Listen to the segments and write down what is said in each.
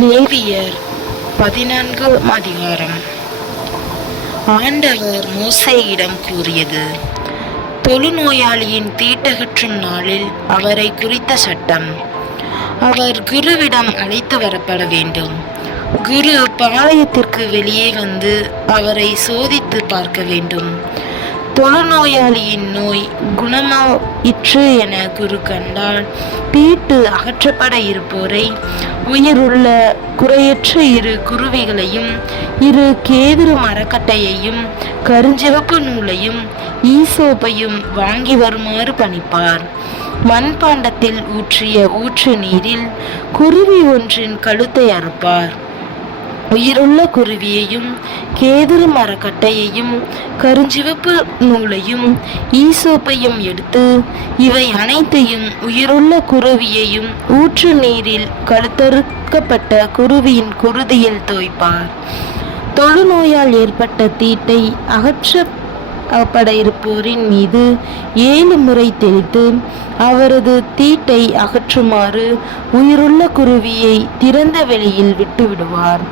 லேவியர் 14 அதிகாரம். ஆண்டவர் மோசேயிடம் கூறியது: தொழுநோயாளியின் தீட்டகற்றும் நாளில் அவரை குறித்த சட்டம். அவர் குருவிடம் அழைத்து வரப்பட வேண்டும். குரு பாளையத்திற்கு வெளியே வந்து அவரை சோதித்து பார்க்க வேண்டும். தொழுநோயாளியின் நோய் குணமாயிற்று என குரு கண்டால், தீட்டு அகற்றப்பட இருப்போரை உயிருள்ள குறையற்ற 2 குருவிகளையும் 2 கேதுரு மரக்கட்டையையும் கருஞ்சிவப்பு நூலையும் ஈசோப்பையும் வாங்கி வருமாறு பணிப்பார். மண்பாண்டத்தில் ஊற்றிய ஊற்று நீரில் குருவி ஒன்றின் கழுத்தை அறுப்பார். உயிருள்ள குருவியையும் கேதுரு மரக்கட்டையையும் கருஞ்சிவப்பு நூலையும் ஈசோப்பையும் எடுத்து இவை அனைத்தையும் உயிருள்ள குருவியையும் ஊற்று நீரில் கழுத்தறுக்கப்பட்ட குருவியின் குருதியில் தோய்ப்பார். தொழுநோயால் ஏற்பட்ட தீட்டை அகற்றப்பட இருப்போரின் மீது 7 முறை தெளித்து அவரது தீட்டை அகற்றுமாறு உயிருள்ள குருவியை திறந்த வெளியில் விட்டுவிடுவார்.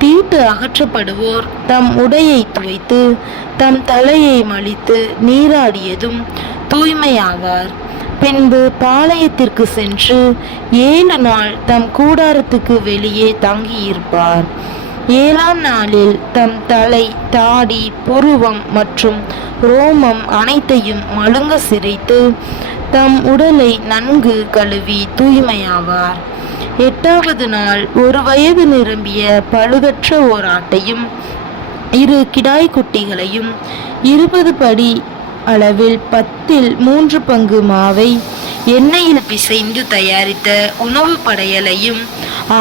தீட்டு அகற்றப்படுவோர் தம் உடையை துவைத்து தம் தலையை மலித்து நீராடியதும் தூய்மையாவார். பின்பு பாளையத்திற்கு சென்று 7 நாள் தம் கூடாரத்துக்கு வெளியே தங்கியிருப்பார். 7ஆம் நாளில் தம் தலை, தாடி, புருவம் மற்றும் ரோமம் அனைத்தையும் மழுங்க சிரைத்து தம் உடலை நன்கு கழுவி தூய்மையாவார். 8வது நாள் 1 வயது நிரம்பிய பழுதற்ற ஓர் ஆட்டையும் 2 கிடாய் குட்டிகளையும் 20 படி அளவில் 10ல் 3 பங்கு மாவை எண்ணெயில் பிசைந்து தயாரித்த உணவு படையலையும்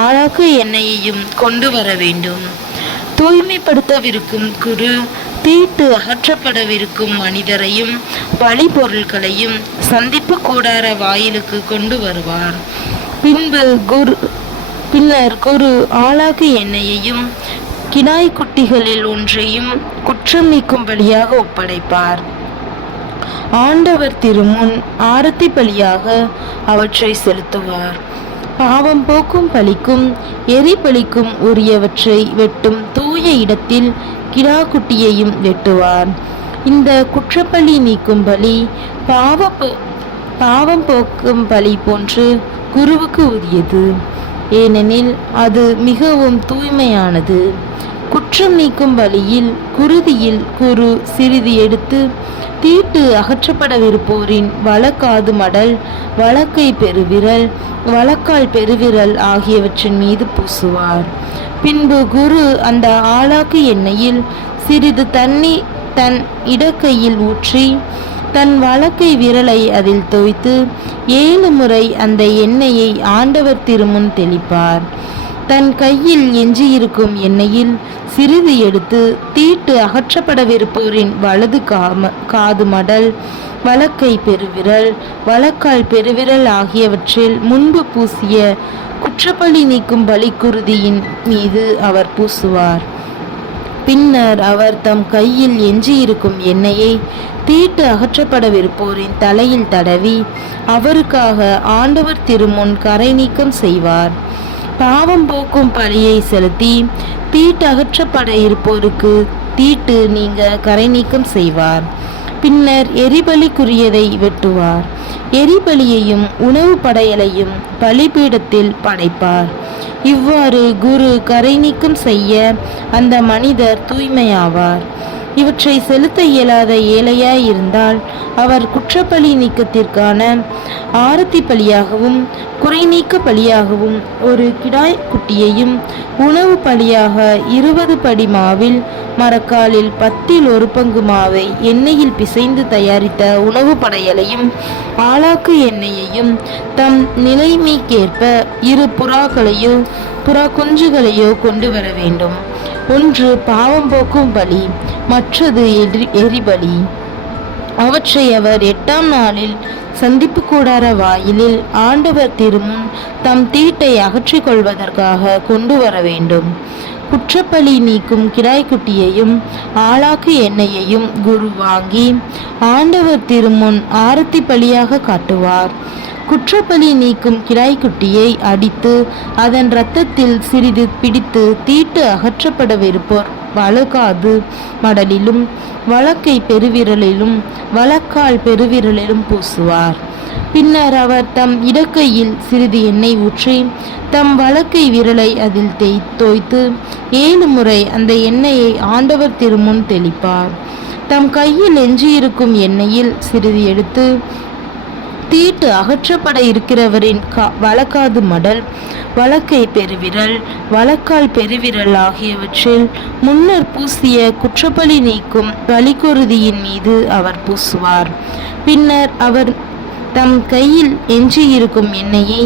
ஆழாக்கு எண்ணெயையும் கொண்டு வர வேண்டும். தூய்மைப்படுத்தவிருக்கும் குரு தீட்டு அகற்றப்படவிருக்கும் மனிதரையும் பலி பொருட்களையும் சந்திப்பு கூடார வாயிலுக்கு கொண்டு வருவார். பின்னர் குரு ஆளாக்கு எண்ணெயையும் கிடாய் குட்டிகளில் ஒன்றையும் குற்றம் நீக்கும் பலியாக ஒப்படைப்பார். ஆண்டவர் திருமுன் ஆரத்தி பலியாக அவற்றை செலுத்துவார். பாவம் போக்கும் பலிக்கும் எரி பலிக்கும் உரியவற்றை வெட்டும் தூய இடத்தில் கிடா குட்டியையும் வெட்டுவார். இந்த குற்றப்பலி நீக்கும் பலி பாவம் போக்கும் பலி போன்று குருவுக்கு உரியது, ஏனெனில் அது மிகவும் தூய்மையானது. குற்றம் நீக்கும் பலியில் குருதியில் குரு சிறிது எடுத்து தீட்டு அகற்றப்படவிருப்போரின் வலக்காது மடல், வலக்கை பெருவிரல், வலக்கால் பெருவிரல் ஆகியவற்றின் மீது பூசுவார். பின்பு குரு அந்த ஆளாக்கு எண்ணெயில் சிறிது தண்ணீர் தன் இடக்கையில் ஊற்றி தன் வலக்கை விரலை அதில் தோய்த்து 7 முறை அந்த எண்ணெயை ஆண்டவர் திருமுன் தெளிப்பார். தன் கையில் எஞ்சியிருக்கும் எண்ணெயில் சிறிது எடுத்து தீட்டு அகற்றப்படவிருப்போரின் வலது காது மடல், வலக்கை பெருவிரல், வலக்கால் பெருவிரல் ஆகியவற்றில் முன்பு பூசிய குற்றப்பலி நீக்கும் பலிக்குருதியின் மீது அவர் பூசுவார். பின்னர் அவர் தம் கையில் எஞ்சியிருக்கும் எண்ணெயை தீட்டு அகற்றப்படவிருப்போரின் தலையில் தடவி அவருக்காக ஆண்டவர் திருமுன் கரை நீக்கம் செய்வார். பாவம் போக்கும் பலியை செலுத்தி தீட்டு அகற்றப்பட இருப்போருக்கு தீட்டு நீங்க கரை நீக்கம் செய்வார். பின்னர் எரிபலிக்குரியதை வெட்டுவார். எரிபலியையும் உணவு படையலையும் பலிபீடத்தில் படைப்பார். இவ்வாறு குரு கரை நீக்கம் செய்ய அந்த மனிதர் தூய்மையாவார். இவற்றை செலுத்த இயலாத ஏழையாய் இருந்தால் அவர் குற்றப்பலி நீக்கத்திற்கான ஆரத்தி பலியாகவும் குறை நீக்க பலியாகவும் 1 கிடாய் குட்டியையும் உணவு பலியாக 20 படி மாவில் மரக்காலில் 10ல் 1 பங்கு மாவை எண்ணெயில் பிசைந்து தயாரித்த உணவு படையலையும் ஆளாக்கு எண்ணெயையும் தம் நிலைமைக்கேற்ப 2 புறாக்களையோ புறா குஞ்சுகளையோ கொண்டு வர வேண்டும். ஒன்று பாவம் போக்கும் பலி, மற்றது எரிபலி. அவற்றை அவர் 8ஆம் நாளில் சந்திப்பு கூடார வாயிலில் ஆண்டவர் திருமுன் தம் தீட்டை அகற்றிக் கொள்வதற்காக கொண்டு வர வேண்டும். குற்றப்பலி நீக்கும் கிடாய்க்குட்டியையும் ஆளாக்கு எண்ணெயையும் குரு வாங்கி ஆண்டவர் திருமுன் ஆரத்தி பலியாக காட்டுவார். குற்றப்பலி நீக்கும் கிடாய்க்குட்டியை அடித்து அதன் இரத்தத்தில் சிறிது பிடித்து தீட்டு அகற்றப்படவிருப்போர் வலக்காது மடலிலும் வலக்கை பெருவிரலிலும் வலக்கால் பெருவிரலிலும் பூசுவார். பின்னர் அவர் தம் இடக்கையில் சிறிது எண்ணெய் ஊற்றி தம் வலக்கை விரலை அதில் தோய்த்து 7 முறை அந்த எண்ணெயை ஆண்டவர் திருமுன் தெளிப்பார். தம் கையில் எஞ்சியிருக்கும் எண்ணெயில் சிறிது எடுத்து தீட்டு அகற்றப்பட இருக்கிறவரின் வலக்காது மடல், வலக்கை பெருவிரல், வலக்கால் பெருவிரல் ஆகியவற்றில் முன்னர் பூசிய குற்றப்பலி நீக்கும் பலிக்குருதியின் மீது அவர் பூசுவார். பின்னர் அவர் தம் கையில் எஞ்சியிருக்கும் எண்ணெயை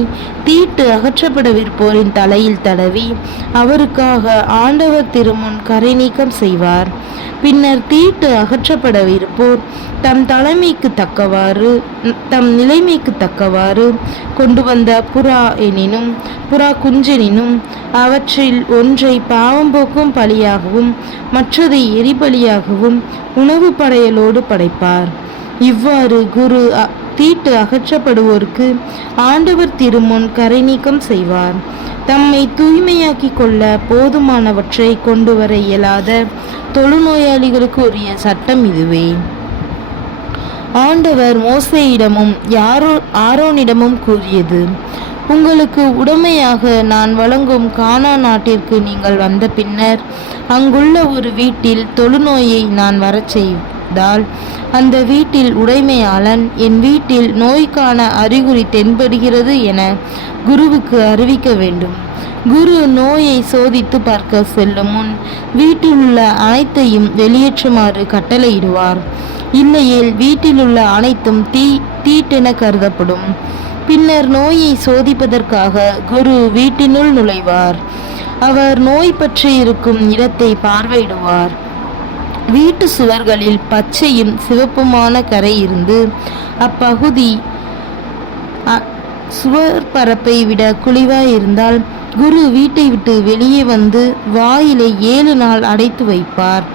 தீட்டு அகற்றப்படவிருப்போரின் தலையில் தடவி அவருக்காக ஆண்டவர் திருமுன் கரை நீக்கம் செய்வார். பின்னர் தீட்டு அகற்றப்படவிருப்போர் தம் நிலைமைக்கு தக்கவாறு கொண்டு வந்த புறா எனினும் புறா குஞ்செனினும் அவற்றில் ஒன்றை பாவம் போக்கும் பலியாகவும் மற்றதை எரிபலியாகவும் உணவு படையலோடு படைப்பார். இவ்வாறு குரு தீட்டு அகற்றப்படுவோருக்கு ஆண்டவர் திருமுன் கரை நீக்கம் செய்வார். தம்மை தூய்மையாக்கி கொள்ள போதுமானவற்றை கொண்டு வர இயலாத தொழுநோயாளிகளுக்கு உரிய சட்டம் இதுவே. ஆண்டவர் மோசேயிடமும் ஆரோனிடமும் கூறியது: உங்களுக்கு உடமையாக நான் வழங்கும் கானான் நாட்டிற்கு நீங்கள் வந்த பின்னர் அங்குள்ள ஒரு வீட்டில் தொழுநோயை நான் வரச் செய்தால் அந்த வீட்டில் உடைமையாளன் என் வீட்டில் நோய்க்கான அறிகுறி தென்படுகிறது என குருவுக்கு அறிவிக்க வேண்டும். குரு நோயை சோதித்து பார்க்க செல்லும் முன் வீட்டில் உள்ள அனைத்தையும் வெளியேற்றுமாறு கட்டளையிடுவார். இல்லையேல் வீட்டிலுள்ள அனைத்தும் தீட்டென கருதப்படும். பின்னர் நோயை சோதிப்பதற்காக குரு வீட்டினுள் நுழைவார். அவர் நோய் பற்றி இருக்கும் இடத்தை பார்வையிடுவார். வீட்டு சுவர்களில் பச்சையும் சிவப்புமான கரை இருந்து அப்பகுதி சுவர் பரப்பை விட குழிவாய் இருந்தால் குரு வீட்டை விட்டு வெளியே வந்து வாயிலை 7 நாள் அடைத்து வைப்பார்.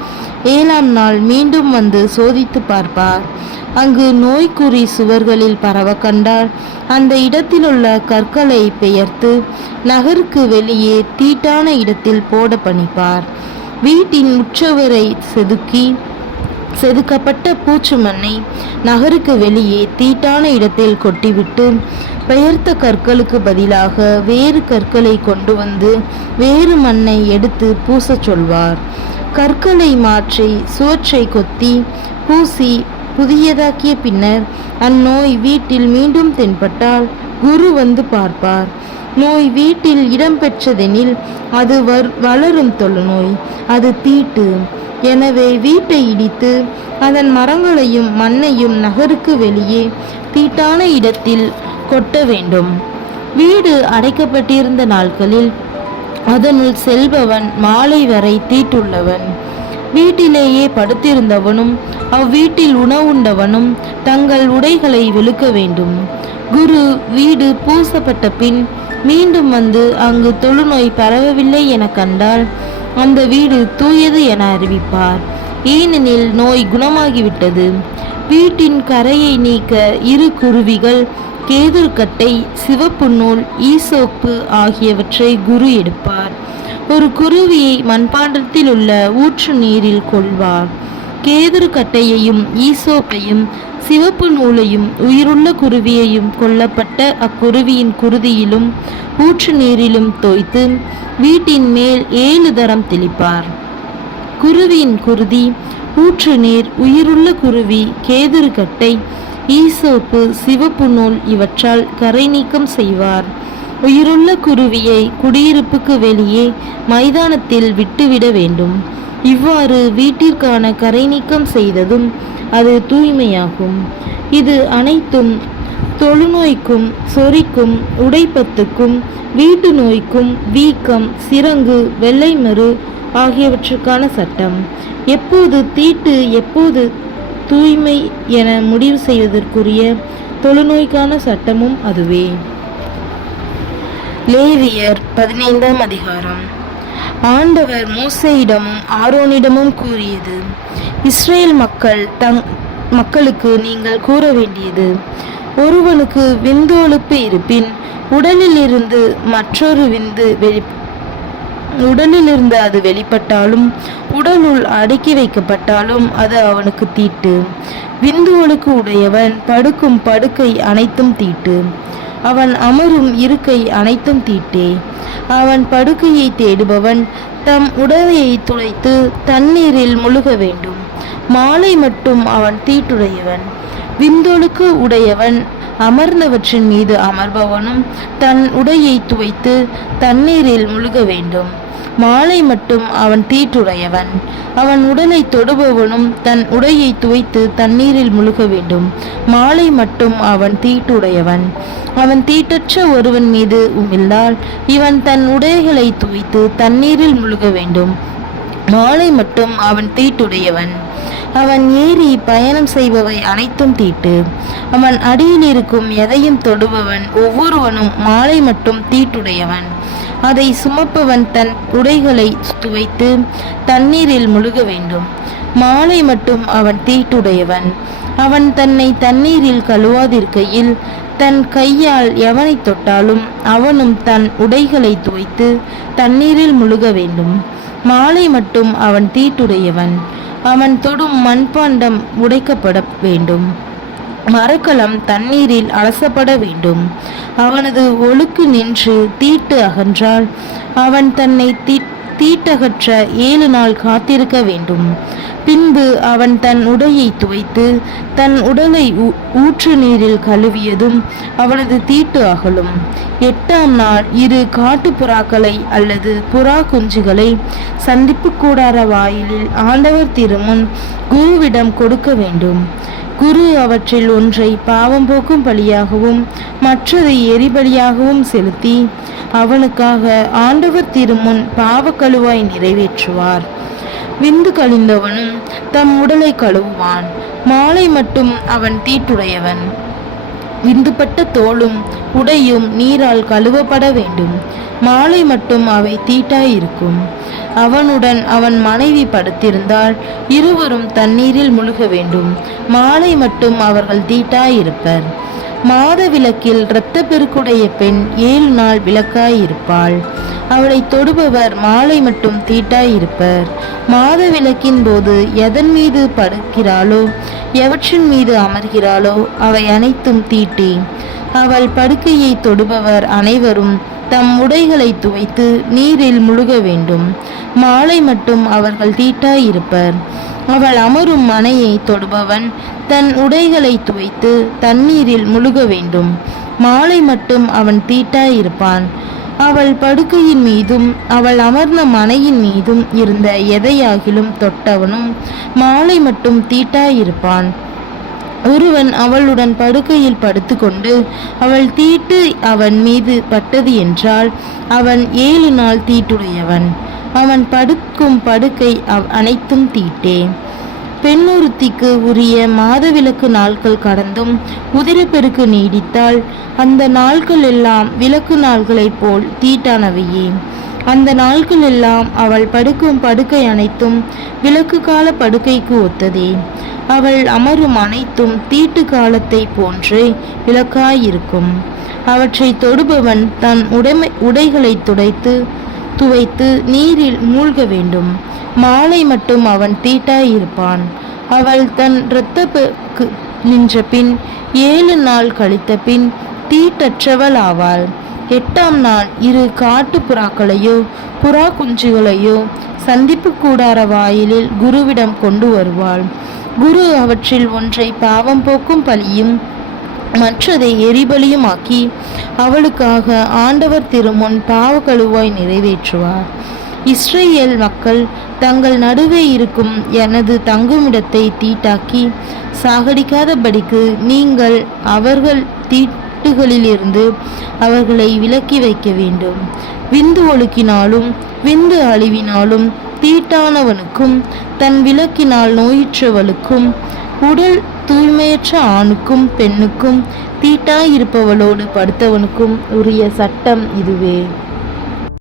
7ஆம் நாள் மீண்டும் வந்து சோதித்து பார்ப்பார். அங்கு நோய்க்குறி சுவர்களில் பரவ கண்டால் அந்த இடத்திலுள்ள கற்களை பெயர்த்து நகருக்கு வெளியே தீட்டான இடத்தில் போட பணிப்பார். வீட்டின் உற்சவரை செதுக்கப்பட்ட பூச்சு மண்ணை நகருக்கு வெளியே தீட்டான இடத்தில் கொட்டிவிட்டு பெயர்த்த கற்களுக்கு பதிலாக வேறு கற்களை கொண்டு வந்து வேறு மண்ணை எடுத்து பூசச் சொல்வார். கற்களை மாற்றி சுவற்றை கொத்தி பூசி புதியதாக்கிய பின்னர் அந்நோய் வீட்டில் மீண்டும் தென்பட்டால் குரு வந்து பார்ப்பார். நோய் வீட்டில் இடம்பெற்றதெனில் அது வளரும் தொழுநோய், அது தீட்டு. எனவே வீட்டை இடித்து அதன் மரங்களையும் மண்ணையும் நகருக்கு வெளியே தீட்டான இடத்தில் கொட்ட வேண்டும். வீடு அடைக்கப்பட்டிருந்த நாட்களில் அதனுள் செல்பவன் மாலை வரை தீட்டுள்ளவன். வீட்டிலேயே படுத்திருந்தவனும் அவ்வீட்டில் உணவுண்டவனும் தங்கள் உடைகளை வெளுக்க வேண்டும். குரு வீடு பூசப்பட்ட பின் மீண்டும் வந்து அங்கு தொழுநோய் பரவவில்லை என கண்டால் அந்த வீடு தூயது என அறிவிப்பார். ஏனெனில் நோய் குணமாகிவிட்டது. வீட்டின் கரையை நீக்க 2 குருவிகள், கேதுருக்கட்டை, சிவப்பு நூல், ஈசோப்பு ஆகியவற்றை குரு எடுப்பார். ஒரு குருவியை மண்பாண்டத்தில் உள்ள ஊற்று நீரில் கொள்வார். கேதுருக்கட்டையையும் ஈசோப்பையும் சிவப்பு நூலையும் உயிருள்ள குருவியையும் கொல்லப்பட்ட அக்குருவியின் குருதியிலும் ஊற்று நீரிலும் தோய்த்து வீட்டின் மேல் 7 தரம் தெளிப்பார். குருவியின் குருதி, ஊற்று நீர், உயிருள்ள குருவி, கேதுருக்கட்டை, ஈசோப்பு, சிவப்பு நூல் இவற்றால் கரை நீக்கம் செய்வார். உயிருள்ள குருவியை குடியிருப்புக்கு வெளியே மைதானத்தில் விட்டுவிட வேண்டும். இவ்வாறு வீட்டிற்கான கரை நீக்கம் செய்ததும் அது தூய்மையாகும். இது அனைத்தும் தொழுநோய்க்கும், சொறிக்கும், உடைப்பத்துக்கும், வீட்டு நோய்க்கும், வீக்கம், சிரங்கு, வெள்ளைமறு ஆகியவற்றுக்கான சட்டம். எப்போது தீட்டு எப்போது தூய்மை என முடிவு செய்வதற்குரிய தொழுநோய்க்கான சட்டமும் அதுவே. லேவியர் 15ஆம் அதிகாரம். ஆண்டவர் மோசேயிடமும் ஆரோனிடமும் கூறியது: இஸ்ரேல் மக்களுக்கு நீங்கள் கூற வேண்டியது: ஒருவனுக்கு விந்தொழுப்பு இருப்பின் உடலிலிருந்து மற்றொரு விந்து உடலிலிருந்து அது வெளிப்பட்டாலும் உடலுள் அடக்கி வைக்கப்பட்டாலும் அது அவனுக்கு தீட்டு. விந்து ஒழுக்கு உடையவன் படுக்கும் படுக்கை அனைத்தும் தீட்டு. அவன் அமரும் இருக்கை அனைத்தும் தீட்டே. அவன் படுக்கையை தேடுபவன் தம் உடலையை துளைத்து தண்ணீரில் முழுக வேண்டும். மாலை மட்டும் அவன் தீட்டுடையவன். விந்தொழுக்கு உடையவன் அமர்ந்தவற்றின் மீது அமர்பவனும் தன் உடையை துவைத்து தண்ணீரில் முழுக வேண்டும். மாலை மட்டும் அவன் தீட்டுடையவன். அவன் உடலை தொடுபவனும் தன் உடையை துவைத்து தண்ணீரில் முழுக வேண்டும். மாலை மட்டும் அவன் தீட்டுடையவன். அவன் தீட்டற்ற ஒருவன் மீது உமிழ்ந்தால் இவன் தன் உடைகளை துவைத்து தண்ணீரில் முழுக வேண்டும். மாலை மட்டும் அவன் தீட்டுடையவன். அவன் ஏறி பயணம் செய்பவை அனைத்தும் தீட்டு. அவன் அடியில் இருக்கும் எதையும் தொடுபவன் ஒவ்வொருவனும் மாலை மட்டும் தீட்டுடையவன். அதை சுமப்பவன் தன் உடைகளை துவைத்து தண்ணீரில் முழுக வேண்டும். மாலை மட்டும் அவன் தீட்டுடையவன். அவன் தன்னை தண்ணீரில் கழுவாதிருக்கையில் தன் கையால் எவனை தொட்டாலும் அவனும் தன் உடைகளை துவைத்து தண்ணீரில் முழுக வேண்டும். மாலை மட்டும் அவன் தீட்டுடையவன். அவன் தொடும் மண்பாண்டம் உடைக்கப்பட வேண்டும். மரக்கலம் தண்ணீரில் அலசப்பட வேண்டும். அவனது ஒழுக்கு நின்று தீட்டு அகன்றால் அவன் தன்னை தீட்டகற்ற 7 நாள் காத்திருக்க வேண்டும். பின்பு அவன் தன் உடையை துவைத்து தன் உடலை ஊற்று நீரில் கழுவியதும் அவனது தீட்டு அகலும். 8ஆம் நாள் 2 காட்டுப்புறாக்களை அல்லது புறா குஞ்சுகளை சந்திப்பு கூடார வாயிலில் ஆண்டவர் திருமுன் குருவிடம் கொடுக்க வேண்டும். குரு அவற்றில் ஒன்றை பாவம் போக்கும் பலியாகவும் மற்றதை எரிபலியாகவும் செலுத்தி அவனுக்காக ஆண்டவர் திருமுன் பாவக்கழுவாய் நிறைவேற்றுவார். விந்து கழிந்தவனும் தம் உடலை கழுவுவான். மாலை மட்டும் அவன் தீட்டுடையவன். விந்துபட்ட தோளும் உடையும் நீரால் கழுவப்பட வேண்டும். மாலை மட்டும் அவை தீட்டாயிருக்கும். அவனுடன் அவன் மனைவி படுத்திருந்தால் இருவரும் தண்ணீரில் முழுக வேண்டும். மாலை மட்டும் அவர்கள் தீட்டாயிருப்பர். மாத விளக்கில் இரத்த பெருக்குடைய பெண் 7 நாள் விளக்காயிருப்பாள். அவளை தொடுபவர் மாலை மட்டும் தீட்டாயிருப்பர். மாத விளக்கின் போது எதன் மீது படுக்கிறாளோ எவற்றின் மீது அமர்கிறாளோ அவை அனைத்தும் தீட்டே. அவள் படுக்கையை தொடுபவர் அனைவரும் தம் உடைகளை துவைத்து நீரில் முழுக வேண்டும். மாலை மட்டும் அவர்கள் தீட்டாயிருப்பர். அவள் அமரும் மனையை தொடுபவன் தன் உடைகளை துவைத்து தண்ணீரில் முழுக வேண்டும். மாலை மட்டும் அவன் தீட்டாயிருப்பான். அவள் படுக்கையின் மீதும் அவள் அமர்ந்த மனையின் மீதும் இருந்த எதையாகிலும் தொட்டவனும் மாலை மட்டும் தீட்டாயிருப்பான். ஒருவன் அவளுடன் படுக்கையில் படுத்துக்கொண்டு அவள் தீட்டு அவன் மீது பட்டது என்றால் அவன் 7 நாள் தீட்டுடையவன். அவன் படுக்கும் படுக்கை அனைத்தும் தீட்டே. பெண்ணொருத்திக்கு உரிய மாதவிலக்கு நாட்கள் கடந்தும் உதிரப்பெருக்கு நீடித்தால் அந்த நாட்கள் எல்லாம் விலக்கு நாள்களைப் போல் தீட்டானவையே. அந்த நாட்கள் எல்லாம் அவள் படுக்கும் படுக்கை அனைத்தும் விலக்கு கால படுக்கைக்கு ஒத்ததே. அவள் அமரும் அனைத்தும் தீட்டு காலத்தை போன்றே விலக்காயிருக்கும். அவற்றை தொடுபவன் தன் உடைகளை துவைத்து நீரில் மூழ்க வேண்டும். மாலை மட்டும் அவன் தீட்டாயிருப்பான். அவள் தன் இரத்தப்பெருக்கு நின்ற பின் 7 நாள் கழித்த பின் தீட்டற்றவள் ஆவாள். 8ஆம் நாள் 2 காட்டுப்புறாக்களையோ புறா குஞ்சுகளையோ சந்திப்பு கூடார வாயிலில் குருவிடம் கொண்டு வருவாள். குரு அவற்றில் ஒன்றை பாவம் போக்கும் பலியும் மற்றதை எரிபலியுமாக்கி அவளுக்காக ஆண்டவர் திருமுன் பாவக்கழுவாய் நிறைவேற்றுவார். இஸ்ரேல் மக்கள் தங்கள் நடுவே இருக்கும் எனது தங்குமிடத்தை தீட்டாக்கி சாகடிக்காதபடிக்கு நீங்கள் அவர்கள் தீட்டுகளிலிருந்து அவர்களை விலக்கி வைக்க வேண்டும். விந்து ஒழுக்கினாலும் விந்து அழிவினாலும் தீட்டானவனுக்கும் தன் விலக்கினால் நோயுற்றவளுக்கும் உடல் தூய்மையற்ற ஆணுக்கும் பெண்ணுக்கும் தீட்டாயிருப்பவளோடு படுத்தவனுக்கும் உரிய சட்டம் இதுவே.